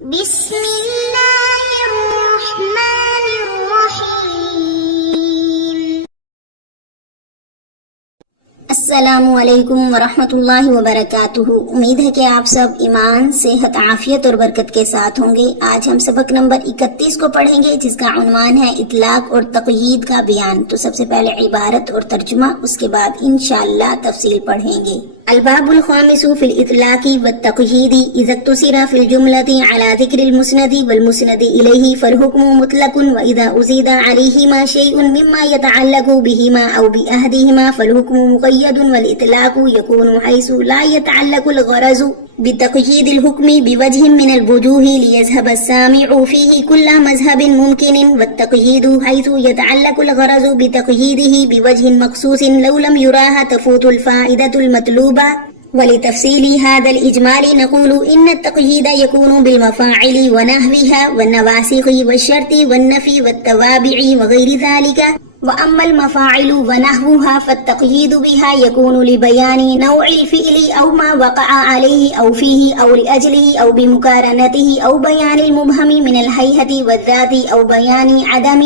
بسم اللہ الرحمن الرحیم۔ السلام علیکم ورحمۃ اللہ وبرکاتہ۔ امید ہے کہ آپ سب ایمان، صحت، عافیت اور برکت کے ساتھ ہوں گے۔ آج ہم سبق نمبر 31 کو پڑھیں گے، جس کا عنوان ہے اطلاق اور تقیید کا بیان۔ تو سب سے پہلے عبارت اور ترجمہ، اس کے بعد انشاءاللہ تفصیل پڑھیں گے۔ الباب الخامس في الإطلاق والتقييد إذا اقتصر في الجملة على ذكر المسند والمسند إليه فالحكم مطلق، وإذا أزيد عليهما شيء مما يتعلق بهما أو بأحدهما فالحكم مقيد، والإطلاق يكون حيث لا يتعلق الغرض بتقييد الحكم بوجه من الوجوه ليذهب السامع فيه كل مذهب ممكن، والتقييد حيث يتعلق الغرض بتقييده بوجه مخصوص لو لم يراها تفوت الفائدة المطلوبة۔ ولتفصيل هذا الإجمال نقول إن التقييد يكون بالمفاعل ونحوها والنواسخ والشرط والنفي والتوابع وغير ذلك، وأما المفاعل ونحوها فالتقييد بها يكون لبيان نوع الفعل أو ما وقع عليه أو فيه أو لأجله أو بمقارنته أو بيان المبهم من الهيئة والذات أو بيان عدم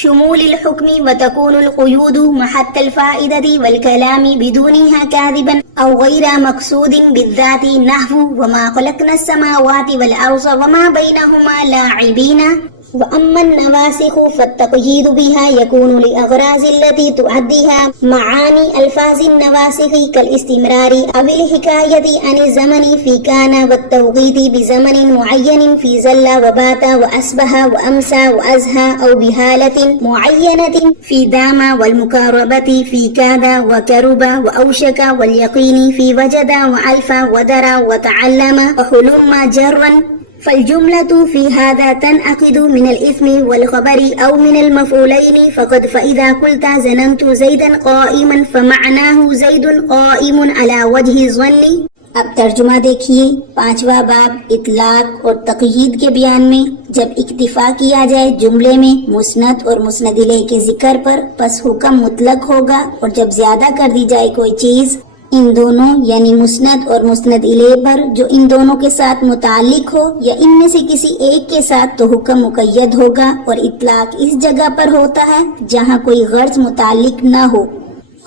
شمول الحكم، وتكون القيود محط الفائدة والكلام بدونها كاذبا أو غير مقصود بالذات، نحو وما خلقنا السماوات والأرض وما بينهما لاعبين۔ وأما النواسخ فالتقييد بها يكون لأغراض التي تؤديها معاني ألفاظ النواسخ كالاستمرار أو الحكاية عن الزمن في كان، والتوقيت بزمن معين في زل وبات وأصبح وأمسى وأزهى، أو بحالة معينة في دام، والمقاربة في كاد وكرب وأوشك، واليقين في وجد وألف ودرى وتعلم وحلم جرا، فالجملة في هذا تنعقد من الاسم والخبر أو من المفعولين فقد، فإذا قلت ظننت زيدا قائما فمعناه زيد قائم على وجه الظن۔ اب ترجمہ دیکھیے۔ 5واں باب اطلاق اور تقیید کے بیان میں جب اکتفا کیا جائے جملے میں مسند اور مسند الیہ کے ذکر پر، پس حکم مطلق ہوگا، اور جب زیادہ کر دی جائے کوئی چیز ان دونوں یعنی مسند اور مسند الیہ پر جو ان دونوں کے ساتھ متعلق ہو یا ان میں سے کسی ایک کے ساتھ، تو حکم مقید ہوگا، اور اطلاق اس جگہ پر ہوتا ہے جہاں کوئی غرض متعلق نہ ہو،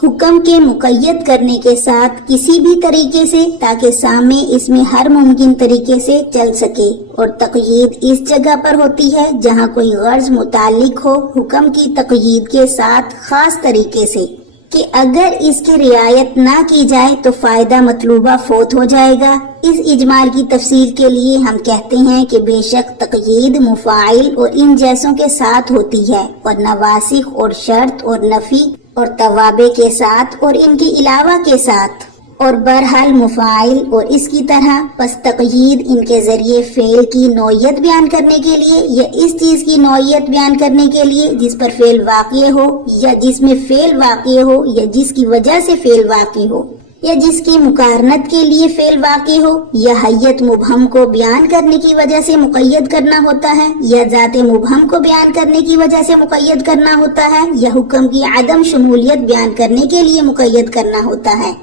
حکم کے مقید کرنے کے ساتھ کسی بھی طریقے سے، تاکہ سامع اس میں ہر ممکن طریقے سے چل سکے، اور تقیید اس جگہ پر ہوتی ہے جہاں کوئی غرض متعلق ہو حکم کی تقیید کے ساتھ خاص طریقے سے، کہ اگر اس کی رعایت نہ کی جائے تو فائدہ مطلوبہ فوت ہو جائے گا۔ اس اجمال کی تفصیل کے لیے ہم کہتے ہیں کہ بے شک تقیید مفاعل اور ان جیسوں کے ساتھ ہوتی ہے، اور نواسخ اور شرط اور نفی اور توابع کے ساتھ اور ان کے علاوہ کے ساتھ، اور بہرحال مفاعل اور اس کی طرح۔ پس تقیید ان کے ذریعے فعل کی نوعیت بیان کرنے کے لیے، یا اس چیز کی نوعیت بیان کرنے کے لیے جس پر فعل واقع ہو، یا جس میں فعل واقع ہو، یا جس کی وجہ سے فعل واقع ہو، یا جس کی مقارنت کے لیے فعل واقع ہو، یا حیت مبہم کو بیان کرنے کی وجہ سے مقید کرنا ہوتا ہے، یا ذات مبہم کو بیان کرنے کی وجہ سے مقید کرنا ہوتا ہے، یا حکم کی عدم شمولیت بیان کرنے کے لیے مقید کرنا ہوتا ہے،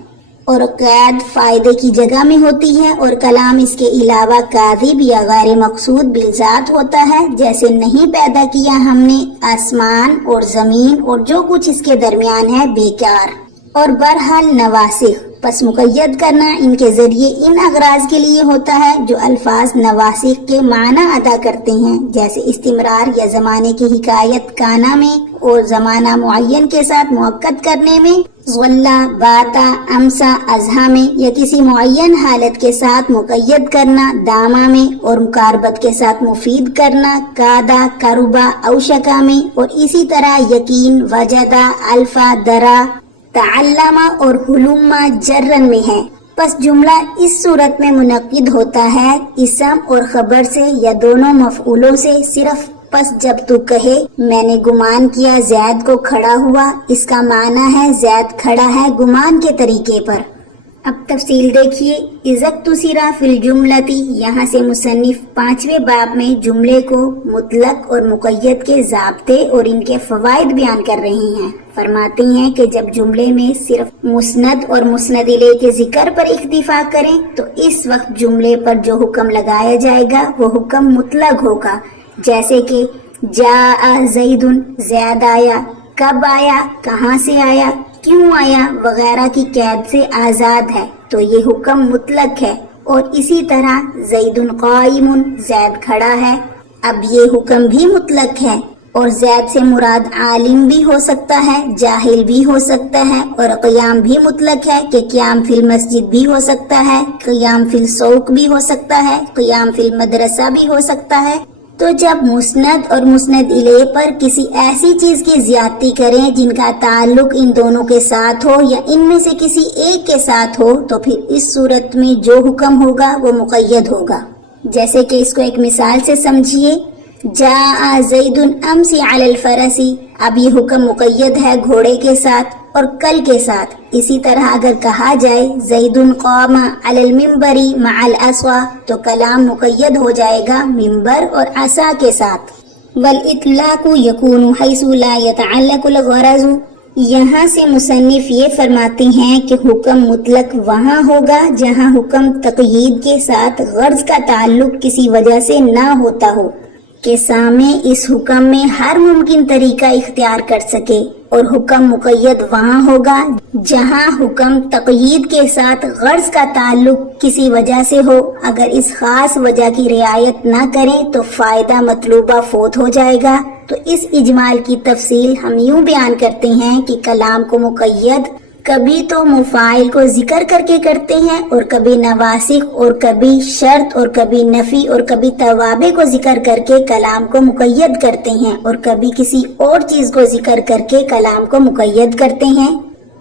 اور قید فائدے کی جگہ میں ہوتی ہے، اور کلام اس کے علاوہ کاذب یا غیر مقصود بالذات ہوتا ہے، جیسے نہیں پیدا کیا ہم نے آسمان اور زمین اور جو کچھ اس کے درمیان ہے بیکار۔ اور بہرحال نواسخ، پس مقید کرنا ان کے ذریعے ان اغراض کے لیے ہوتا ہے جو الفاظ نواسخ کے معنی ادا کرتے ہیں، جیسے استمرار یا زمانے کی حکایت کانا میں، اور زمانہ معین کے ساتھ موقت کرنے میں، ظلا، باتا، امسا، ازہا میں، یا کسی معین حالت کے ساتھ مقید کرنا داما میں، اور مقاربت کے ساتھ مفید کرنا کادا، کربا، اوشکا میں، اور اسی طرح یقین، وجدہ، الفا، درا، تعلمہ اور حلم جرن میں ہے۔ پس جملہ اس صورت میں منعقد ہوتا ہے اسم اور خبر سے یا دونوں مفعولوں سے صرف پس جب تو کہے میں نے گمان کیا زید کو کھڑا ہوا، اس کا معنی ہے زید کھڑا ہے گمان کے طریقے پر، اب تفصیل دیکھیے. اذا تسرا فی الجملتی، یہاں سے مصنف 5ویں باب میں جملے کو مطلق اور مقید کے ضابطے اور ان کے فوائد بیان کر رہے ہیں. فرماتے ہیں کہ جب جملے میں صرف مسند اور مسند الیہ کے ذکر پر اکتفا کریں تو اس وقت جملے پر جو حکم لگایا جائے گا وہ حکم مطلق ہوگا، جیسے کہ جاء زید، زید آیا، کب آیا، کہاں سے آیا، کیوں آیا وغیرہ کی قید سے آزاد ہے تو یہ حکم مطلق ہے. اور اسی طرح زید قائم، زید کھڑا ہے، اب یہ حکم بھی مطلق ہے. اور زید سے مراد عالم بھی ہو سکتا ہے، جاہل بھی ہو سکتا ہے. اور قیام بھی مطلق ہے کہ قیام فی المسجد بھی ہو سکتا ہے، قیام فی السوق بھی ہو سکتا ہے، قیام فی المدرسہ بھی ہو سکتا ہے. تو جب مسند اور مسند الیہ پر کسی ایسی چیز کی زیادتی کریں جن کا تعلق ان دونوں کے ساتھ ہو یا ان میں سے کسی ایک کے ساتھ ہو تو پھر اس صورت میں جو حکم ہوگا وہ مقید ہوگا. جیسے کہ اس کو ایک مثال سے سمجھیے. جاء زید امسی علی الفرس، اب یہ حکم مقید ہے گھوڑے کے ساتھ اور کل کے ساتھ. اسی طرح اگر کہا جائے زید قام علی المنبر مع العصا تو کلام مقید ہو جائے گا ممبر اور عصا کے ساتھ. والاطلاق یکون حیث لا یتعلق الغرض، یہاں سے مصنف یہ فرماتے ہیں کہ حکم مطلق وہاں ہوگا جہاں حکم تقیید کے ساتھ غرض کا تعلق کسی وجہ سے نہ ہوتا ہو، کہ سامع اس حکم میں ہر ممکن طریقہ اختیار کر سکے. اور حکم مقید وہاں ہوگا جہاں حکم تقیید کے ساتھ غرض کا تعلق کسی وجہ سے ہو. اگر اس خاص وجہ کی رعایت نہ کریں تو فائدہ مطلوبہ فوت ہو جائے گا. تو اس اجمال کی تفصیل ہم یوں بیان کرتے ہیں کہ کلام کو مقید کبھی تو مفاعل کو ذکر کر کے کرتے ہیں، اور کبھی نواسخ، اور کبھی شرط، اور کبھی نفی، اور کبھی توابع کو ذکر کر کے کلام کو مقید کرتے ہیں، اور کبھی کسی اور چیز کو ذکر کر کے کلام کو مقید کرتے ہیں.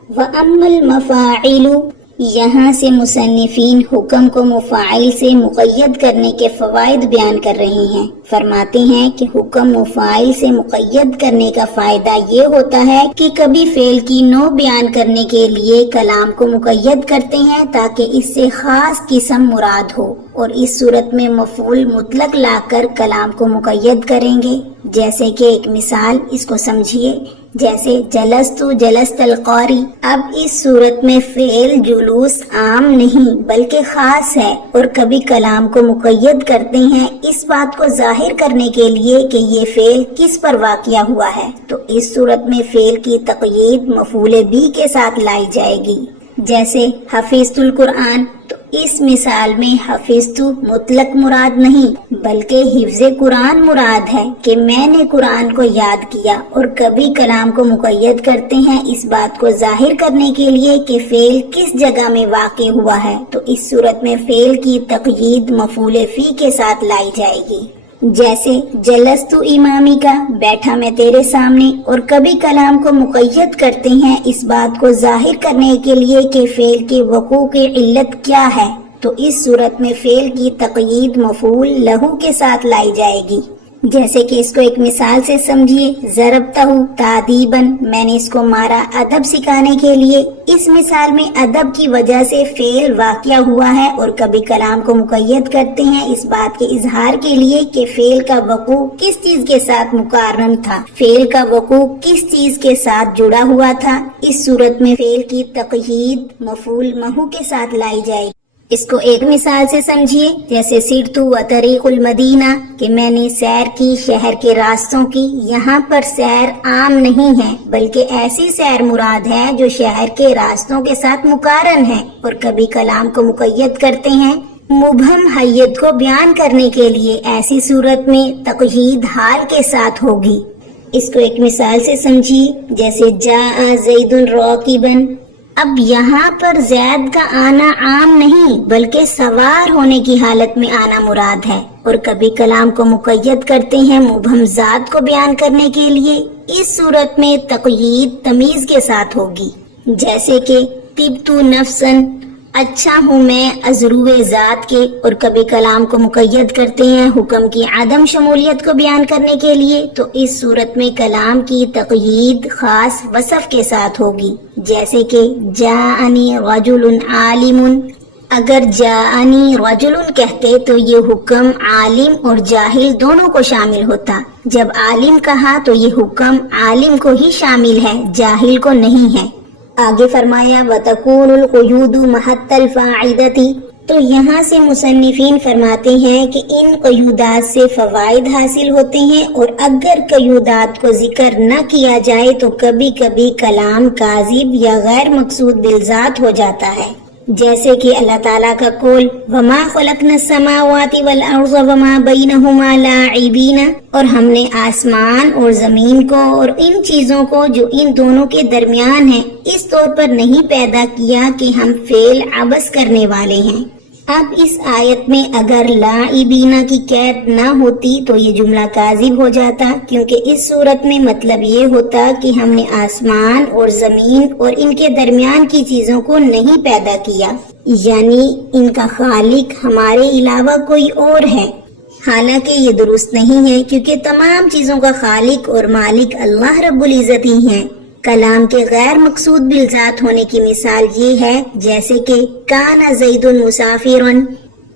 وَأَمَّا الْمَفَاعِلُ، یہاں سے مصنفین حکم کو مفاعل سے مقید کرنے کے فوائد بیان کر رہے ہیں. فرماتے ہیں کہ حکم مفاعل سے مقید کرنے کا فائدہ یہ ہوتا ہے کہ کبھی فعل کی نوع بیان کرنے کے لیے کلام کو مقید کرتے ہیں تاکہ اس سے خاص قسم مراد ہو، اور اس صورت میں مفعول مطلق لا کر کلام کو مقید کریں گے. جیسے کہ ایک مثال اس کو سمجھیے، جیسے جلست جلست القاری. اب اس صورت میں فعل جلوس عام نہیں بلکہ خاص ہے، اور کبھی کلام کو مقید کرتے ہیں اس بات کو ظاہر کرنے کے لیے کہ یہ فعل کس پر واقع ہوا ہے. تو اس صورت میں فعل کی تقیید مفعول بھی کے ساتھ لائی جائے گی. جیسے حفظت القرآن، تو اس مثال میں حفظت مطلق مراد نہیں بلکہ حفظ قرآن مراد ہے کہ میں نے قرآن کو یاد کیا. اور کبھی کلام کو مقید کرتے ہیں اس بات کو ظاہر کرنے کے لیے کہ فعل کس جگہ میں واقع ہوا ہے. تو اس صورت میں فعل کی تقیید مفعول فی کے ساتھ لائی جائے گی. جیسے جلست امامی کا، بیٹھا میں تیرے سامنے. اور کبھی کلام کو مقید کرتے ہیں اس بات کو ظاہر کرنے کے لیے کہ فعل کے وقوع کی علت کیا ہے. تو اس صورت میں فعل کی تقیید مفعول لہو کے ساتھ لائی جائے گی. جیسے کہ اس کو ایک مثال سے سمجھیے، ضربتہ تعدیباً، میں نے اس کو مارا ادب سکھانے کے لیے. اس مثال میں ادب کی وجہ سے فعل واقع ہوا ہے، اور کبھی کلام کو مقید کرتے ہیں اس بات کے اظہار کے لیے کہ فعل کا وقوع کس چیز کے ساتھ مقارن تھا، فعل کا وقوع کس چیز کے ساتھ جڑا ہوا تھا. اس صورت میں فعل کی تقیید مفعول محو کے ساتھ لائی جائے گی. اس کو ایک مثال سے سمجھیے، جیسے سرت و طریق المدینہ، کہ میں نے سیر کی شہر کے راستوں کی. یہاں پر سیر عام نہیں ہے بلکہ ایسی سیر مراد ہے جو شہر کے راستوں کے ساتھ مقارن ہے. اور کبھی کلام کو مقید کرتے ہیں مبہم حیت کو بیان کرنے کے لیے. ایسی صورت میں تقیید حال کے ساتھ ہوگی. اس کو ایک مثال سے سمجھیے، جیسے جاء زید راکبا. اب یہاں پر زید کا آنا عام نہیں بلکہ سوار ہونے کی حالت میں آنا مراد ہے. اور کبھی کلام کو مقید کرتے ہیں مبہم ذات کو بیان کرنے کے لیے. اس صورت میں تقیید تمیز کے ساتھ ہوگی. جیسے کہ طبت نفسا، اچھا ہوں میں ازرو ذات کے، اور کبھی کلام کو مقید کرتے ہیں حکم کی عدم شمولیت کو بیان کرنے کے لیے، تو اس صورت میں کلام کی تقیید خاص وصف کے ساتھ ہوگی، جیسے کہ جاءنی رجل عالم۔ اگر جاءنی رجل کہتے تو یہ حکم عالم اور جاہل دونوں کو شامل ہوتا، جب عالم کہا تو یہ حکم عالم کو ہی شامل ہے، جاہل کو نہیں ہے۔ آگے فرمایا وَتَكُونُ الْقُيُودُ مَحَطَّ الْفَاعِدَةِ، تو یہاں سے مصنفین فرماتے ہیں کہ ان قیودات سے فوائد حاصل ہوتے ہیں، اور اگر قیودات کو ذکر نہ کیا جائے تو کبھی کبھی کلام کاذب یا غیر مقصود بالذات ہو جاتا ہے، جیسے کہ اللہ تعالیٰ کا قول وَمَا خَلَقْنَا السَّمَاوَاتِ وَالْأَرْضَ وَمَا بَيْنَهُمَا لَاعِبِينَ، اور ہم نے آسمان اور زمین کو اور ان چیزوں کو جو ان دونوں کے درمیان ہیں اس طور پر نہیں پیدا کیا کہ ہم فعل عبث کرنے والے ہیں۔ اب اس آیت میں اگر لاعبین کی قید نہ ہوتی تو یہ جملہ کاذب ہو جاتا، کیونکہ اس صورت میں مطلب یہ ہوتا کہ ہم نے آسمان اور زمین اور ان کے درمیان کی چیزوں کو نہیں پیدا کیا، یعنی ان کا خالق ہمارے علاوہ کوئی اور ہے۔ حالانکہ یہ درست نہیں ہے، کیونکہ تمام چیزوں کا خالق اور مالک اللہ رب العزت ہی ہیں۔ کلام کے غیر مقصود بالذات ہونے کی مثال یہ ہے جیسے کہ کان زید مسافر،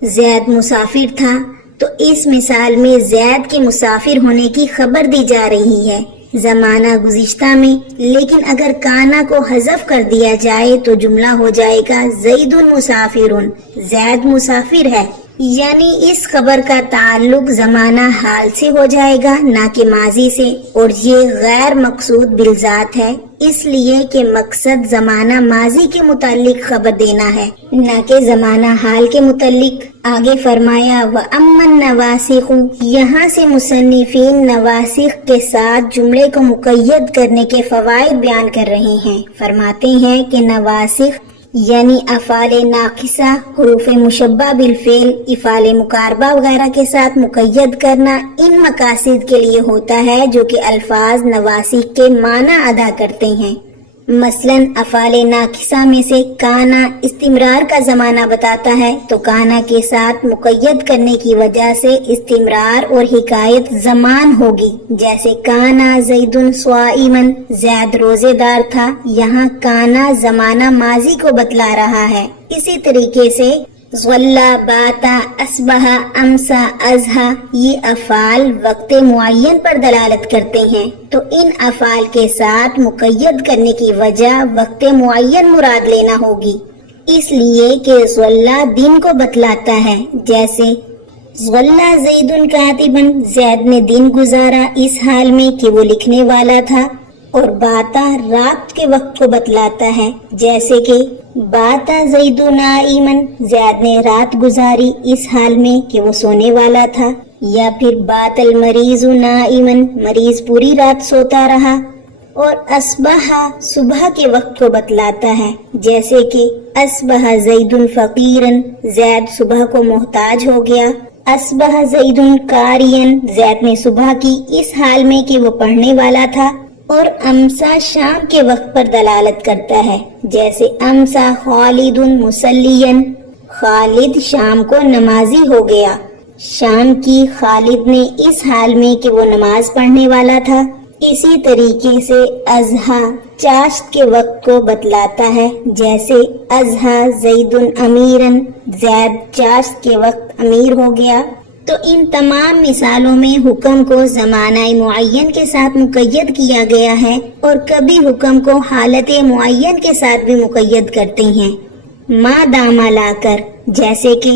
زید مسافر تھا، تو اس مثال میں زید کے مسافر ہونے کی خبر دی جا رہی ہے زمانہ گزشتہ میں، لیکن اگر کانا کو حذف کر دیا جائے تو جملہ ہو جائے گا زید مسافر، زید مسافر ہے، یعنی اس خبر کا تعلق زمانہ حال سے ہو جائے گا نہ کہ ماضی سے، اور یہ غیر مقصود بالذات ہے اس لیے کہ مقصد زمانہ ماضی کے متعلق خبر دینا ہے نہ کہ زمانہ حال کے متعلق۔ آگے فرمایا وَأَمَّا النَّوَاسِخُ، یہاں سے مصنفین نواسخ کے ساتھ جملے کو مقید کرنے کے فوائد بیان کر رہے ہیں۔ فرماتے ہیں کہ نواسخ یعنی افعال ناقصہ، حروف مشبہ بالفعل، افعال مقاربہ وغیرہ کے ساتھ مقید کرنا ان مقاصد کے لیے ہوتا ہے جو کہ الفاظ نواسخ کے معنی ادا کرتے ہیں۔ مثلا افعال ناقصہ میں سے کانا استمرار کا زمانہ بتاتا ہے، تو کانا کے ساتھ مقید کرنے کی وجہ سے استمرار اور حکایت زمان ہوگی، جیسے کانا زید صائما، زید روزے دار تھا، یہاں کانا زمانہ ماضی کو بتلا رہا ہے۔ اسی طریقے سے ظلا، باتا، اصبح، امسا، اضحا، یہ افعال وقت معین پر دلالت کرتے ہیں، تو ان افعال کے ساتھ مقید کرنے کی وجہ وقت معین مراد لینا ہوگی، اس لیے کہ ظلا دن کو بتلاتا ہے، جیسے ظلا زید کاتبا، زید نے دن گزارا اس حال میں کہ وہ لکھنے والا تھا، اور باتا رات کے وقت کو بتلاتا ہے، جیسے کہ باتا زید نائما، زید نے رات گزاری اس حال میں کہ وہ سونے والا تھا، یا پھر بات المریض نائما، مریض پوری رات سوتا رہا، اور اصبح صبح کے وقت کو بتلاتا ہے، جیسے کہ اصبح زید فقیرا، زید صبح کو محتاج ہو گیا، اصبح زید قاریا، زید نے صبح کی اس حال میں کہ وہ پڑھنے والا تھا، اور امسا شام کے وقت پر دلالت کرتا ہے، جیسے امسا خالد مصلیا، خالد شام کو نمازی ہو گیا، شام کی خالد نے اس حال میں کہ وہ نماز پڑھنے والا تھا۔ اسی طریقے سے اضحا چاشت کے وقت کو بتلاتا ہے، جیسے اضحا زید امیرا، زید چاشت کے وقت امیر ہو گیا۔ تو ان تمام مثالوں میں حکم کو زمانہ معین کے ساتھ مقید کیا گیا ہے، اور کبھی حکم کو حالت معین کے ساتھ بھی مقید کرتے ہیں، ما داما لا کر، جیسے کہ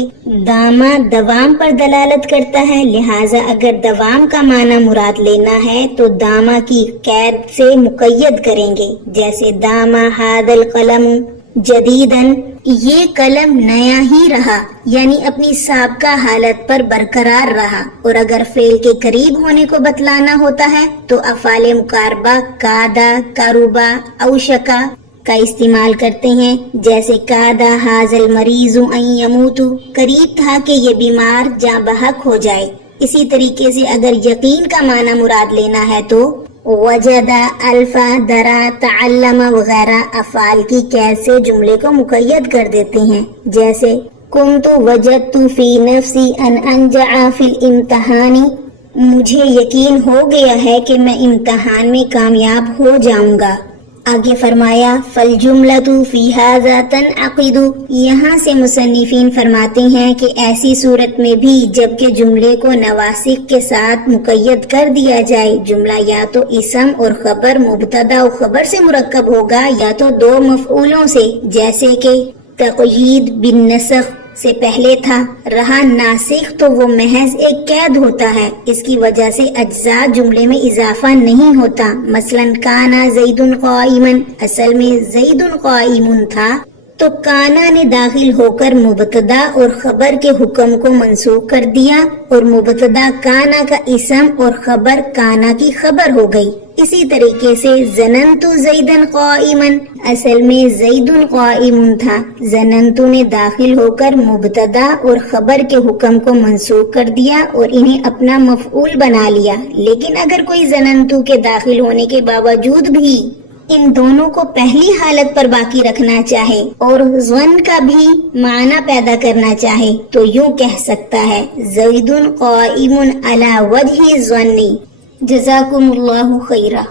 داما دوام پر دلالت کرتا ہے، لہٰذا اگر دوام کا معنی مراد لینا ہے تو داما کی قید سے مقید کریں گے، جیسے داما ھذا القلم جدیدن، یہ قلم نیا ہی رہا، یعنی اپنی سابقہ حالت پر برقرار رہا۔ اور اگر فعل کے قریب ہونے کو بتلانا ہوتا ہے تو افعال مقاربہ کادا، قربا، اوشکا کا استعمال کرتے ہیں، جیسے کادا ھذا المریض ان یموت، قریب تھا کہ یہ بیمار جاں بحق ہو جائے۔ اسی طریقے سے اگر یقین کا معنی مراد لینا ہے تو وجدہ، الفا، درا، تعلم وغیرہ افعال کی قید سے جملے کو مقید کر دیتے ہیں، جیسے کنت وجدت فی نفسی ان انجح فی الامتحان، مجھے یقین ہو گیا ہے کہ میں امتحان میں کامیاب ہو جاؤں گا۔ آگے فرمایا فالجملۃ فی ھذا تنعقد، یہاں سے مصنفین فرماتے ہیں کہ ایسی صورت میں بھی جب کہ جملے کو نواسخ کے ساتھ مقید کر دیا جائے، جملہ یا تو اسم اور خبر مبتدا و خبر سے مرکب ہوگا یا تو دو مفعولوں سے، جیسے کہ تقیید بالنسخ سے پہلے تھا، رہا ناسخ تو وہ محض ایک قید ہوتا ہے، اس کی وجہ سے اجزاء جملے میں اضافہ نہیں ہوتا۔ مثلا کانا زید قائما، اصل میں زید قائم تھا تو کانا نے داخل ہو کر مبتدا اور خبر کے حکم کو منسوخ کر دیا، اور مبتدا کانا کا اسم اور خبر کانا کی خبر ہو گئی۔ اسی طریقے سے ظننت زیدا قائما، اصل میں زید قائم تھا، ظننت نے داخل ہو کر مبتدا اور خبر کے حکم کو منسوخ کر دیا اور انہیں اپنا مفعول بنا لیا۔ لیکن اگر کوئی ظننت کے داخل ہونے کے باوجود بھی ان دونوں کو پہلی حالت پر باقی رکھنا چاہے اور ظن کا بھی معنی پیدا کرنا چاہے تو یوں کہہ سکتا ہے زید قائم علی وجہ الظن۔ جزاکم اللہ خیرہ۔